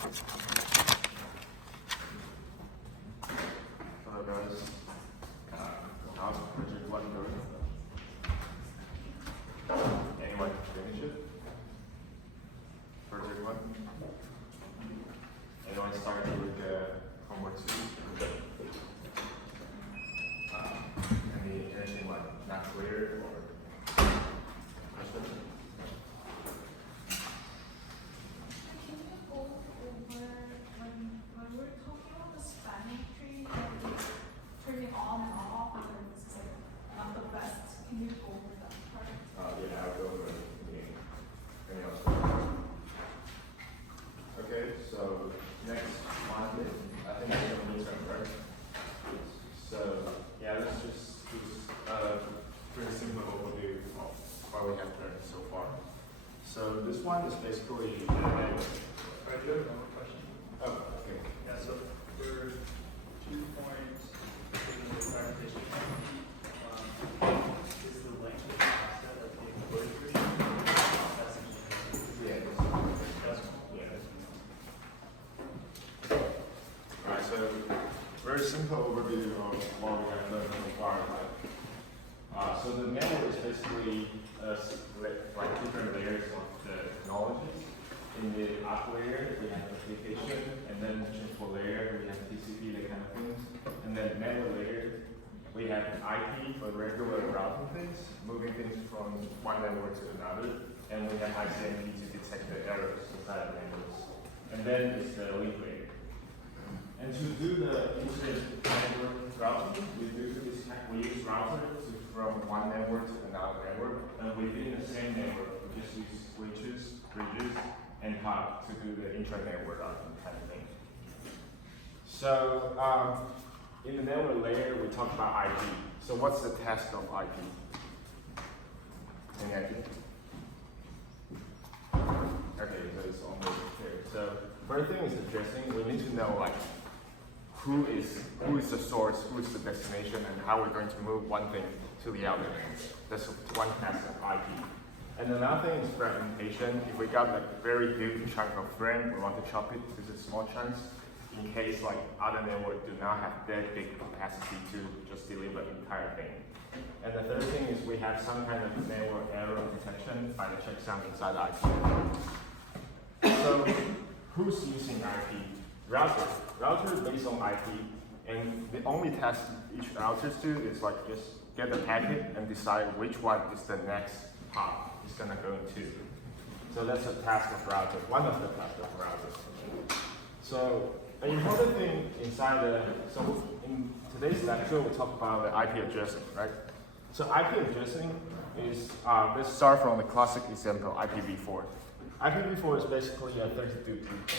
Hello guys. How's project one going? Anyone finish it? Project one? Anyone started with homework two? Anything like not clear or question? Can you go over when we're talking about the spanning tree and turning on and off, and this is like not the best. Can you go over that part? Yeah, I'll go over it again. Anything else? Okay, so next one, I think I'm going to need some, right? So, yeah, let's just do a pretty simple overview of what we have learned so far. So this one is basically the network. I do have one question. Oh, okay. Yeah, so for 2 points in the presentation, is the length of the asset like the embroidery? That's Yeah. that's Alright, so very simple overview of what we have learned so far. So the network is basically like different layers of the technology. In the app layer, we have application, and then transport layer, we have TCP, that kind of things. And then network layer, we have IP for regular routing things, moving things from one network to another. And we have ICMP to detect the errors inside the networks. And then it's the link layer. And to do the inter-network routing, we use routers from one network to another network. And within the same network, we just use switches, bridges, and hub to do the intra-network routing kind of thing. So in the network layer, we talk about IP. So what's the task of IP? Any idea? Okay, so it's almost clear. So first thing is addressing. We need to know like who is the source, who is the destination, and how we're going to move one thing to the other. That's one task of IP. And another thing is fragmentation. If we got like very huge chunk of frame, we want to chop it into small chunks in case like other networks do not have that big capacity to just deliver the entire thing. And the third thing is we have some kind of network error detection by the checksum inside the IP. So who's using IP? Router. Router is based on IP, and the only task each router do is like just get the packet and decide which one is the next hop it's gonna go into. So that's a task of router, one of the tasks of router. So an important thing inside so in today's lecture we talk about the IP addressing, right? So IP addressing is, let's start from the classic example, IPv4. IPv4 is basically a 32-bit.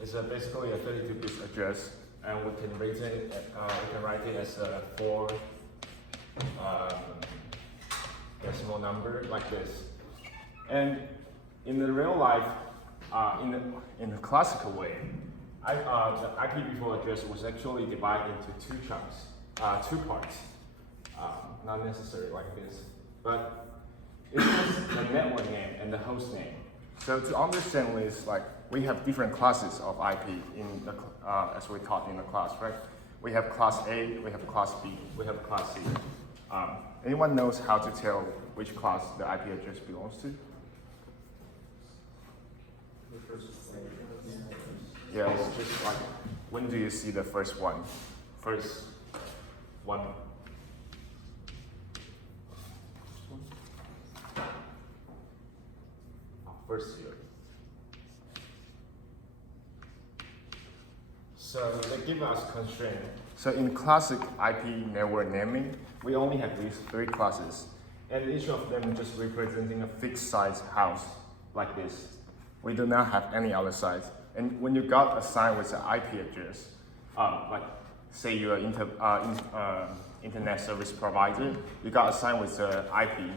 It's basically a 32-bit address, and we can write it as a 4 decimal number like this. And in the real life, in the classical way, the IPv4 address was actually divided into 2 chunks, 2 parts. Not necessarily like this, but it's just the network name and the host name. So to understand this, like we have different classes of IP in the, as we taught in the class, right? We have class A, we have class B, we have class C. Anyone knows how to tell which class the IP address belongs to? Yeah, it's just like, when do you see the first one? First one. First year. So they give us constraint. So in classic IP network naming, we only have these 3 classes, and each of them just representing a fixed size house like this. We do not have any other size. And when you got assigned with an IP address, like say you're an internet service provider, you got assigned with an IP,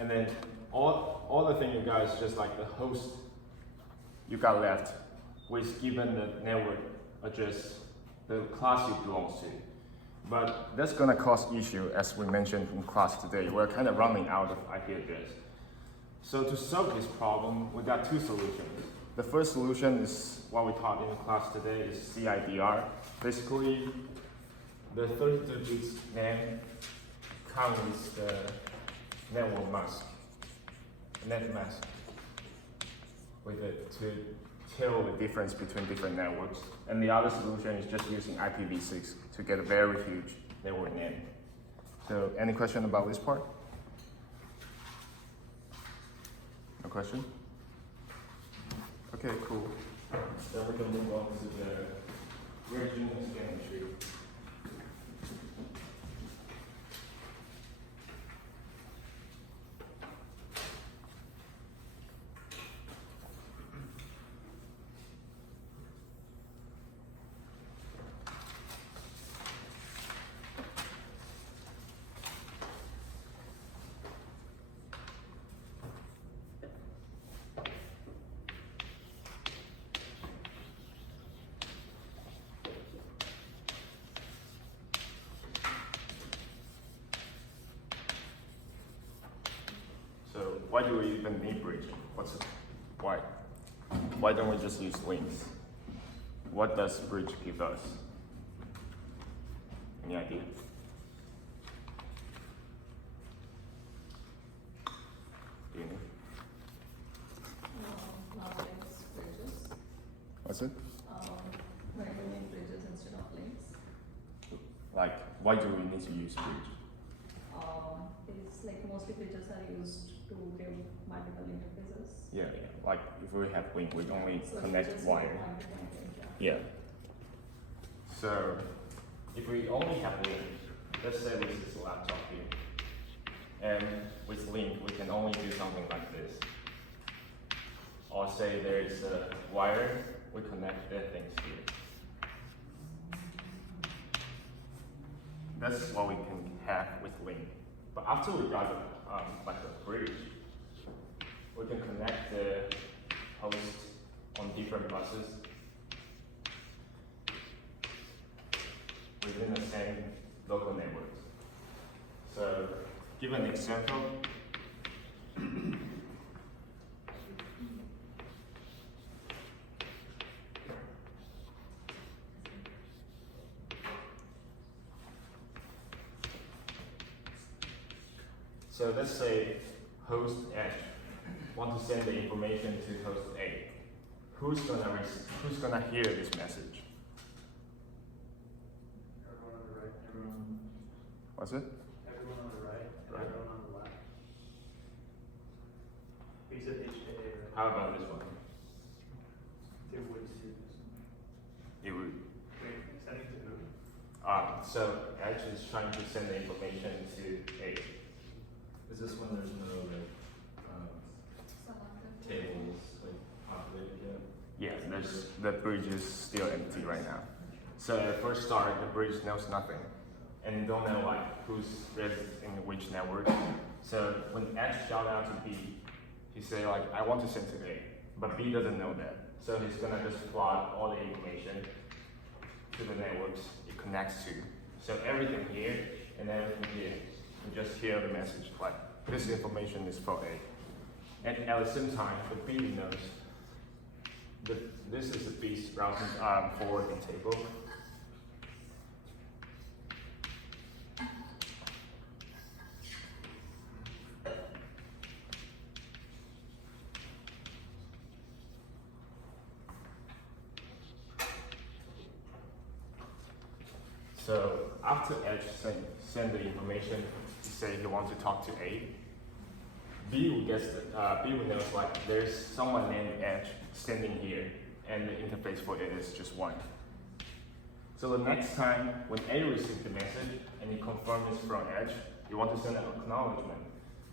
and then all the thing you got is just like the host you got left with given the network address, the class you belong to. But that's gonna cause issue as we mentioned in class today. We're kind of running out of IP address. So to solve this problem, we got two solutions. The first solution is what we taught in class today is CIDR. Basically, the 32 bits name comes with the network mask, net mask, with it to tell the difference between different networks. And the other solution is just using IPv6 to get a very huge network name. So any question about this part? No question? Okay, cool. Then we can move on to the region scanning tree. So why do we even need bridging? Why? Why don't we just use links? What does bridge give us? Any idea? Do you know? Nowadays, bridges. What's it? Why do we need bridges instead of links? Like, why do we need to use bridge? It's like mostly bridges are used to give multiple interfaces. Yeah, like if we have link, we only So connect bridges wire. need one to one, yeah. Yeah. So if we only have link, let's say this is a laptop here, and with link we can only do something like this. Or say there is a wire, we connect the things here. That's what we can have with link. But after we got like a bridge, we can connect the host on different buses within the same local network. So, give an example. So let's say host H want to send the information to host A. Who's gonna hear this message? Everyone on the right, everyone, What's it? everyone on the right, and Right. everyone on the left. Except H to A, right? How about this one? They would see this. It would. Wait, sending to who? So H is trying to send the information to A. Is this when there's no like Selective. tables like populated yet? Yeah, the bridge is still empty right now. So at first start, the bridge knows nothing, and you don't know like who's resident in which network. So when H shout out to B, he say like I want to send to A, but B doesn't know that. So he's gonna just plot all the information to the networks it connects to. So everything here and everything here, you just hear the message like this information is for A. And at the same time, the B knows that this is the B's routing forwarding table. So after H send the information to say he wants to talk to A, B will guess that B will know like there's someone named H standing here, and the interface for it is just one. So the next time when A receives the message and he confirms it's from H, you want to send an acknowledgement.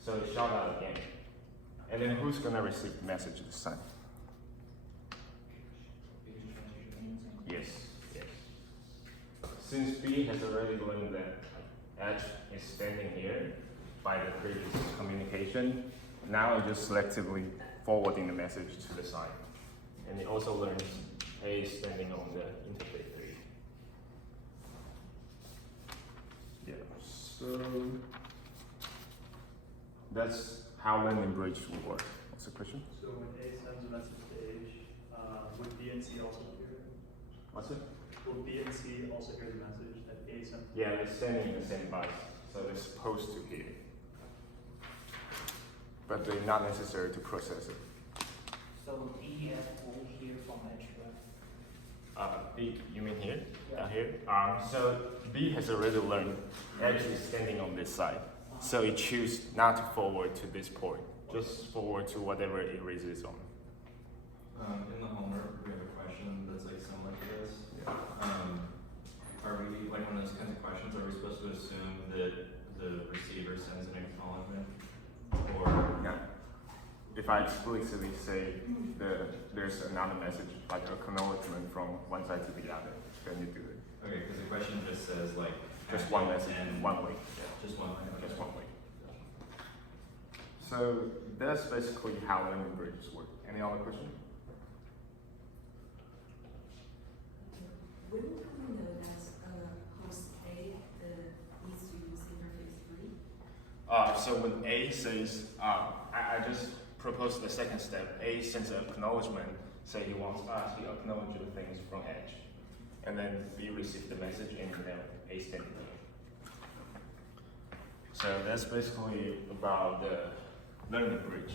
So you shout out again, and then who's gonna receive the message this time? Yes, yes. Since B has already learned that H is standing here by the previous communication, now it just selectively forwarding the message to the side. And it also learns A is standing on the interface tree. Yeah, so that's how learning bridge will work. What's the question? So when A sends a message to H, would B and C also hear it? What's it? Will B and C also hear the message that A sent? Yeah, they're sending the same byte, so they're supposed to hear it. But they're not necessary to process it. So DEF will hear from H, right? B, you mean here? Down here? So B has already learned H is standing on this side. So it chooses not to forward to this port, just forward to whatever it raises on. In the homework, we have a question that's like similar to this. Yeah. Are we, like on those kinds of questions, are we supposed to assume that the receiver sends an acknowledgement? Or No. If I explicitly say there's another message, like acknowledgement from one side to the other, then you do it. okay, because the question just says like Just one message, and one way. Yeah. just one line. Just one way. So that's basically how learning bridges work. Any other question? When do we know that host A needs to use interface 3? So when A says, I just proposed the second step. A sends an acknowledgement, say he wants us to acknowledge the things from Edge. And then B receives the message and then A sends it. So that's basically about the learning bridge.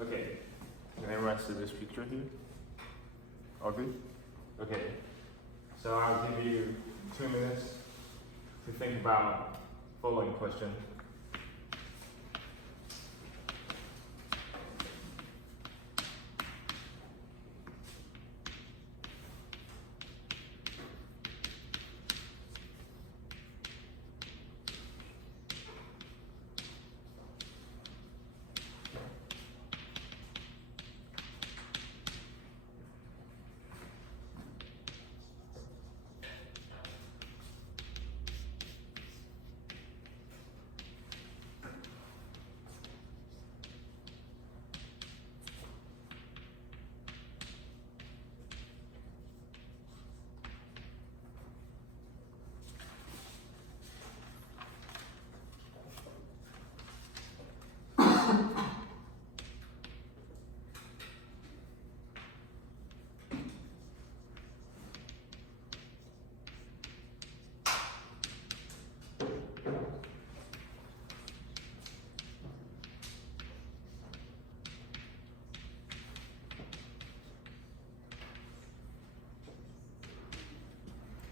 Okay, can everyone see this picture here? All good? Okay, so I'll give you 2 minutes to think about following question.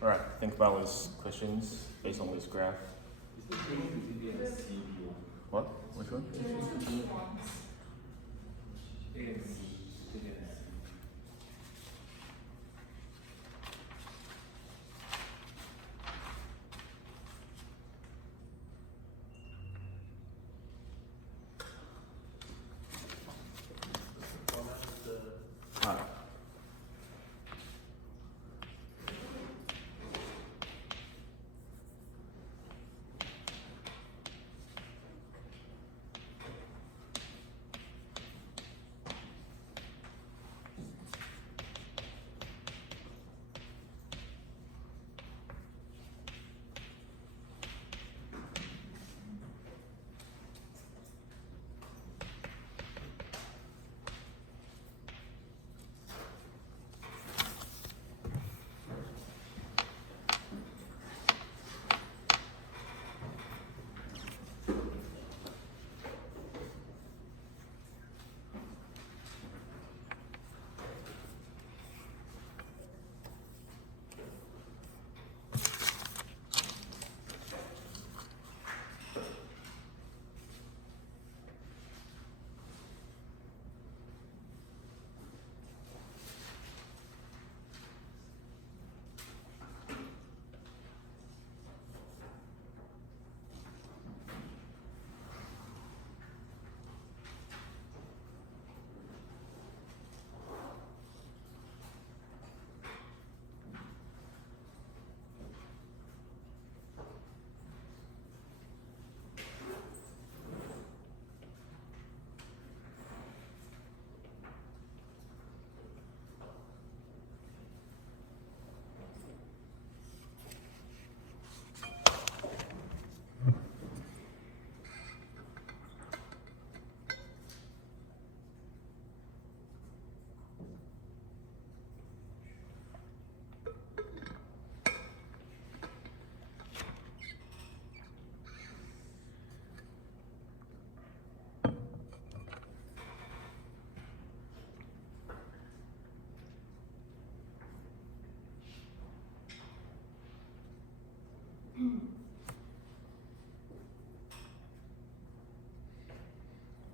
All right, think about these questions based on this graph. What? Which one? All right.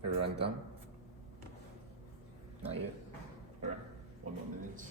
Everyone done? Not yet. Alright, 1 more minute.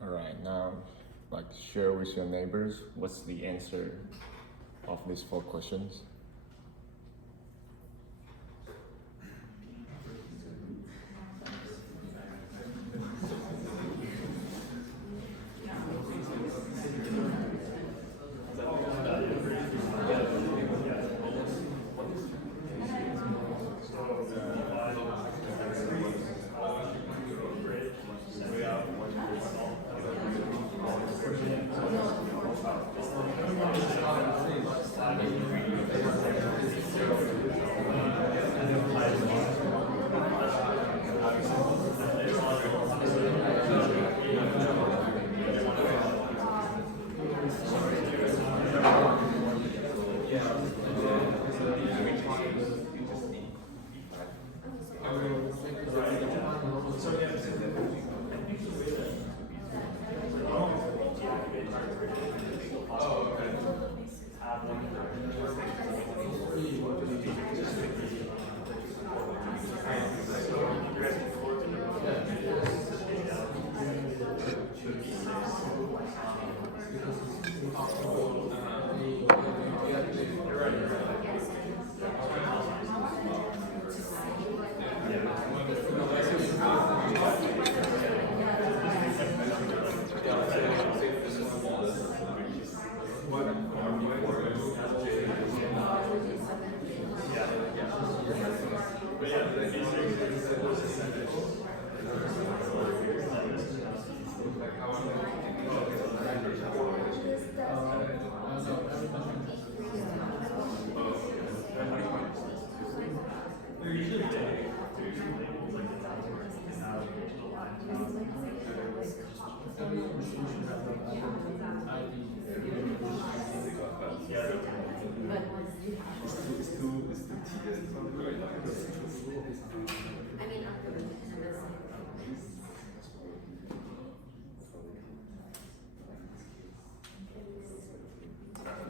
Alright, now share with your neighbors what's the answer of these 4 questions.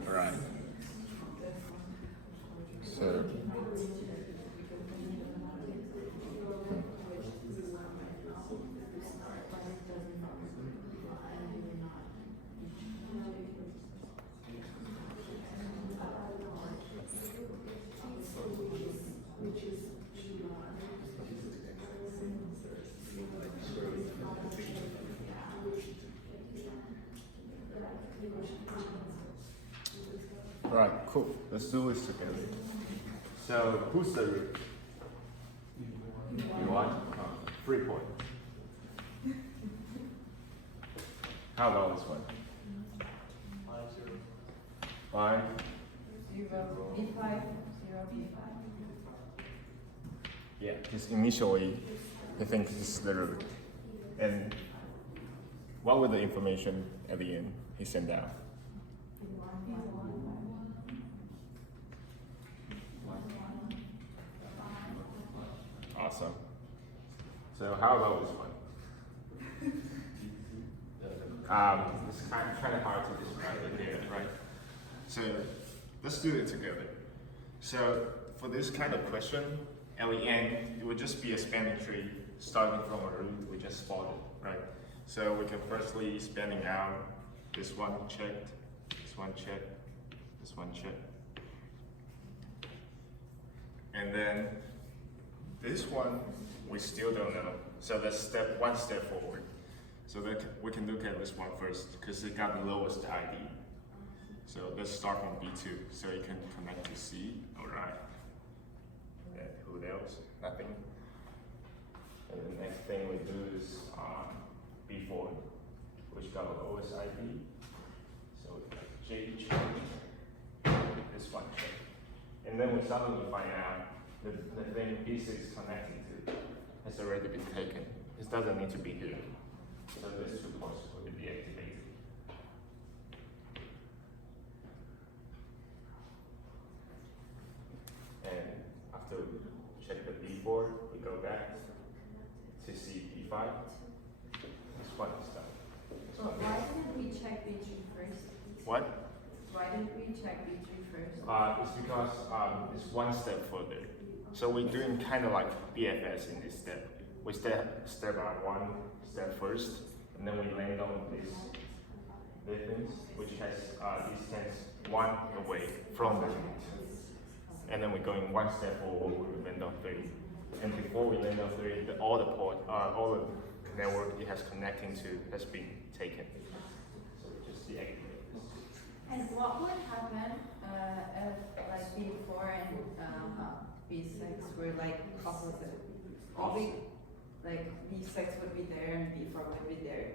Alright. So Alright, cool. Let's do this together. So, who's the root? You want? 3 points. How about this one? 5. 0, B5, 0, B5. Yeah, because initially, I think this is the root. And what was the information at the end he sent out? Awesome. So how about this one? It's kind of hard to describe it here, right? So let's do it together. So for this kind of question, at the end, it would just be a spanning tree starting from a root we just spotted, right? So we can firstly spanning out this one checked, this one checked, this one checked. And then this one, we still don't know. So let's one step forward. So that we can look at this one first, because it got the lowest ID. So let's start from B2, so you can connect to C, all right. And who else? Nothing. And the next thing we do is B4, which got the lowest ID. So we got J check, this one check. And then we suddenly find out the thing B6 is connecting to has already been taken. It doesn't need to be here. So these 2 ports will be activated. And after we check the B4, we go back to see B5. This one is done. So why didn't we check B3 first? What? Why didn't we check B3 first? It's because it's one step further. So we're doing kind of like BFS in this step. We step on one step first, and then we land on this difference, which has distance 1 away from the root. And then we're going one step forward, we land on 3. And before we land on 3, all the network it has connecting to has been taken. So we just deactivate this. And what would happen if like B4 and B6 were like opposite? Like B6 would be there and B4 would be there.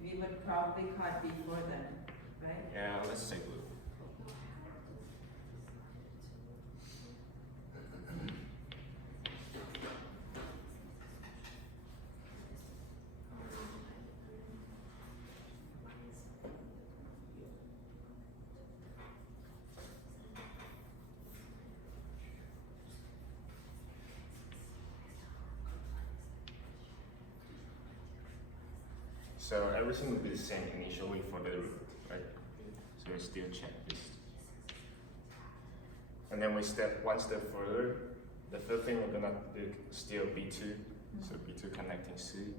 We would probably cut B4 then, right? Yeah, let's take a look. So everything will be the same initially for the root, right? So we still check this. And then we step one step further. The third thing we're gonna do is still B2. So B2 connecting C,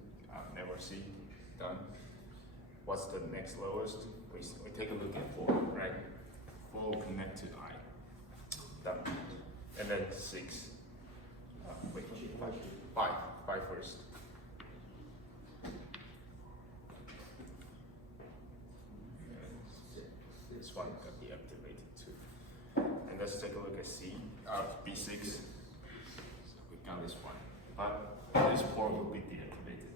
network C, done. What's the next lowest? We take a look at 4, right? 4 will connect to I, done. And then 6, wait, 5 first. This one got deactivated too. And let's take a look at C, B6. So we got this one. But this port will be deactivated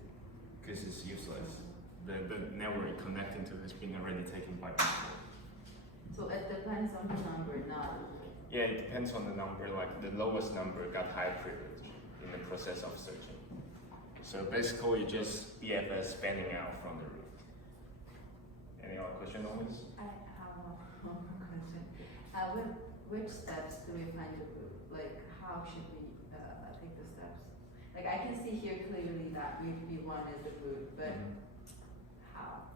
because it's useless. The network connecting to has been already taken by B4. So it depends on the number, not. Yeah, it depends on the number. Like the lowest number got high privilege in the process of searching. So basically, just BFS spanning out from the root. Any other question on this? I have one more question. Which steps do we find the root? Like, how should we take the steps? Like, I can see here clearly that B1 is the root, but how?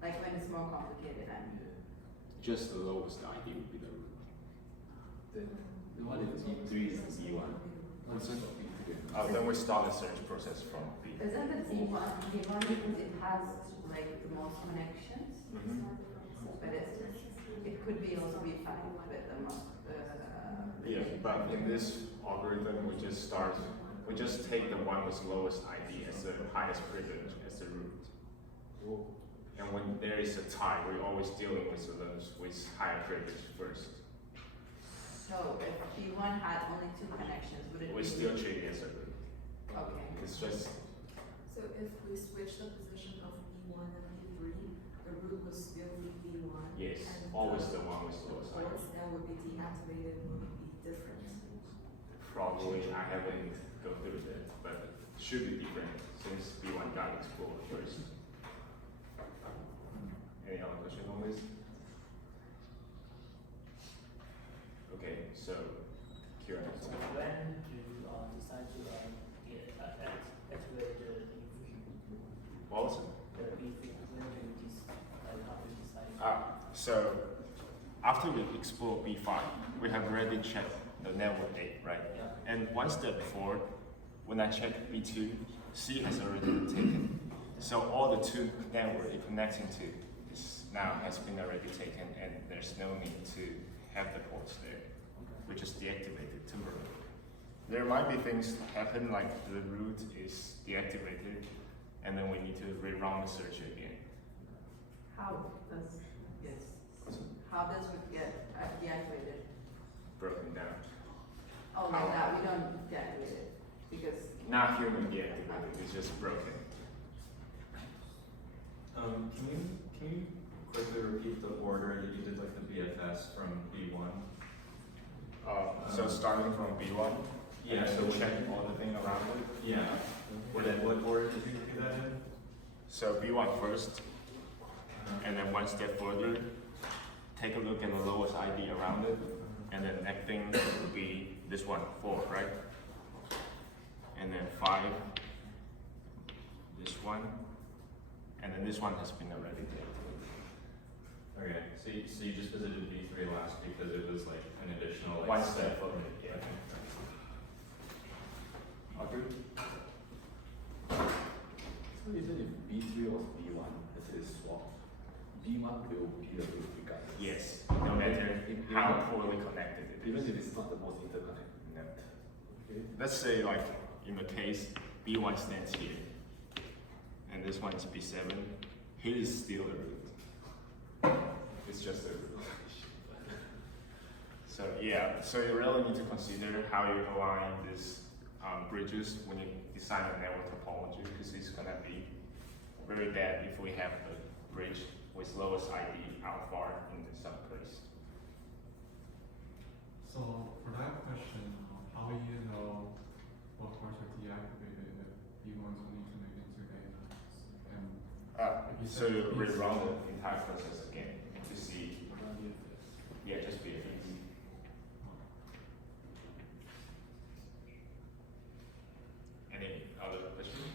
Like, when it's more complicated, I mean. Just the lowest ID would be the root. The one in B3 is B1. Then we start the search process from B. Isn't it B1 because it has like the most connections? But it could be also B5 with the most. Yeah, but in this algorithm, we just take the one with lowest ID as the highest privilege as the root. And when there is a tie, we're always dealing with those with higher privilege first. So if B1 had only 2 connections, would it We be? still treat it as a root. Okay. It's just, So if we switch the position of B1 and B3, the root would still be B1. yes, And always the one with the lowest ID. ports that would be deactivated would be different. Probably, I haven't go through that, but it should be different since B1 got explored first. Any other question on this? Okay, so, Kira. So when do you decide to activate the What was it? B3? When do you how do you decide? So after we explore B5, we have already checked the network A, right? Yeah. And one step before, when I check B2, C has already been taken. So all the 2 network it connecting to is now has been already taken, and there's no need to have the ports there. We just deactivated temporarily. There might be things happen like the root is deactivated, and then we need to rerun the search again. How does, yes, how does it get deactivated? Broken down. Oh, like that, we don't deactivate it, because, Not human deactivated, it's just broken. Can you quickly repeat the order that you did like the BFS from B1? So starting from B1, Yeah, and so then when- check all the thing around it. Yeah. What order did you do that in? So B1 first, and then one step further, take a look at the lowest ID around it, and then next thing will be this one, 4, right? And then 5, this one, and then this one has been already taken. Okay, so you just visited B3 last because it was like an additional like One step further, yeah. Okay. Audrey? So even if B3 or B1, let's say swapped, B1 will be the root regardless. Yes, no matter how poorly connected it Even is. if it's not the most interconnected net. Okay. Let's say like in the case B1 stands here, and this one is B7, here is still a root. It's just a root. So yeah, so you really need to consider how you align these bridges when you design a network topology, because it's gonna be very bad if we have a bridge with lowest ID out far in some place. So for that question, how will you know what parts are deactivated if you want to need to make into A? And So you rerun the entire process again to see, yeah, just be easy. Any other questions?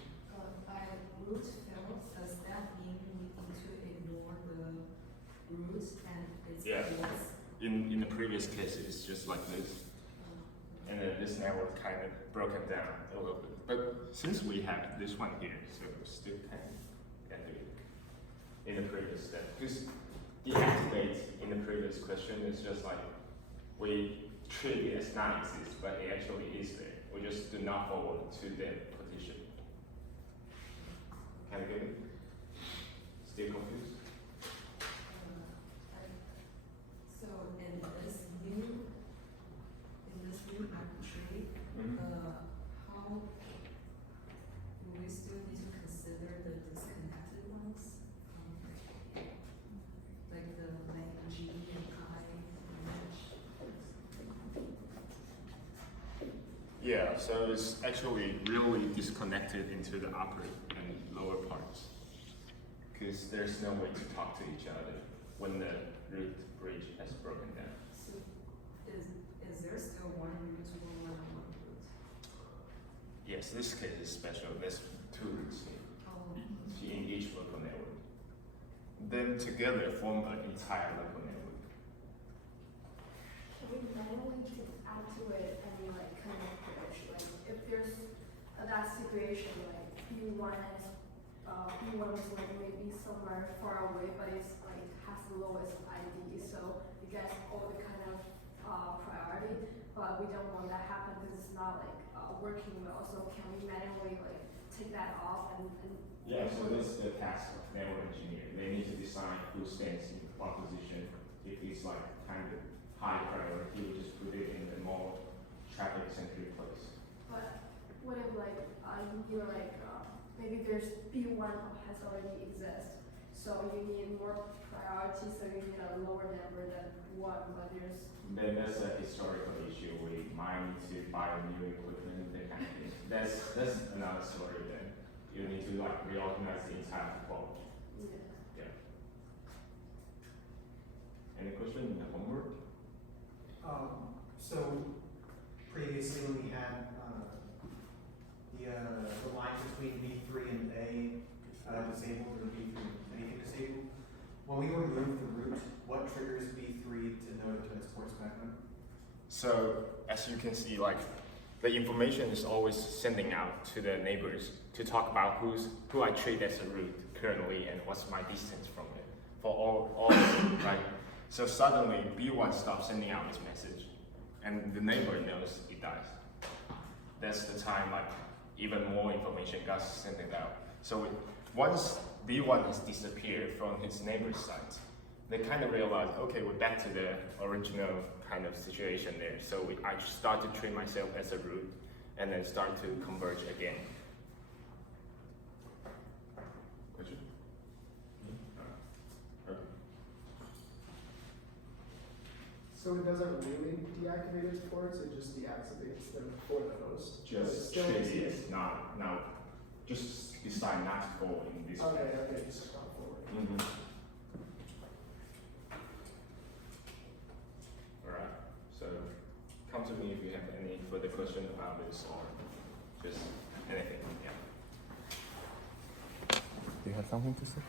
By root fails, does that mean we need to ignore the roots and its Yeah. ports? In the previous case, it's just like this, and then this network kind of broken down a little bit. But since we have this one here, so we still can do it in the previous step. Because deactivate in the previous question is just like we treat it as non-exist, but it actually is there. We just do not forward to that position. Can you get it? Still confused? So in this new tree, Mhm. how do we still need to consider the disconnected ones? Like the lane G and I and H. Yeah, so it's actually really disconnected into the upper and lower parts. Because there's no way to talk to each other when the root bridge has broken down. So is there still one root, one root? Yes, this case is special. There's 2 roots Oh. in each local network. Then together form an entire local network. Can we manually add to it any like connect bridge? Like if there's that situation, like B1 is B1 is like maybe somewhere far away, but it's like has the lowest ID, so it gets all the kind of priority. But we don't want that happen because it's not like working well. So can we manually like take that off and Yeah, so this step task of network engineer. They need to decide who stands in what position. If it's like kind of high priority, we just put it in the more traffic-centric place. But what if like you're like maybe there's B1 has already exist, so you need more priority, so you need a lower number than what, but there's. Then that's a historical issue. We might need to buy new equipment, that kind of thing. That's another story. Then you need to like reorganize the entire quote. Yeah. Yeah. Any question in the homework? So previously when we had the line between B3 and A disabled, or B3 and anything disabled, when we remove the root, what triggers B3 to know to transport back up? So as you can see, like the information is always sending out to the neighbors to talk about who I treat as a root currently and what's my distance from it for all right? So suddenly B1 stops sending out this message and the neighbor knows it dies. That's the time like even more information got sent out. So once B1 has disappeared from his neighbor's site, they kind of realize, okay, we're back to the original kind of situation there. So I start to treat myself as a root and then start to converge again. Question? Okay. So it doesn't really deactivate its ports, it just deactivates them for the host. But it Just still treat exists. it, not, just decide not to go in this way. Okay, just not forward. Mm-hmm. Alright, so come to me if you have any further question about this or just anything, yeah. Do you have something to say?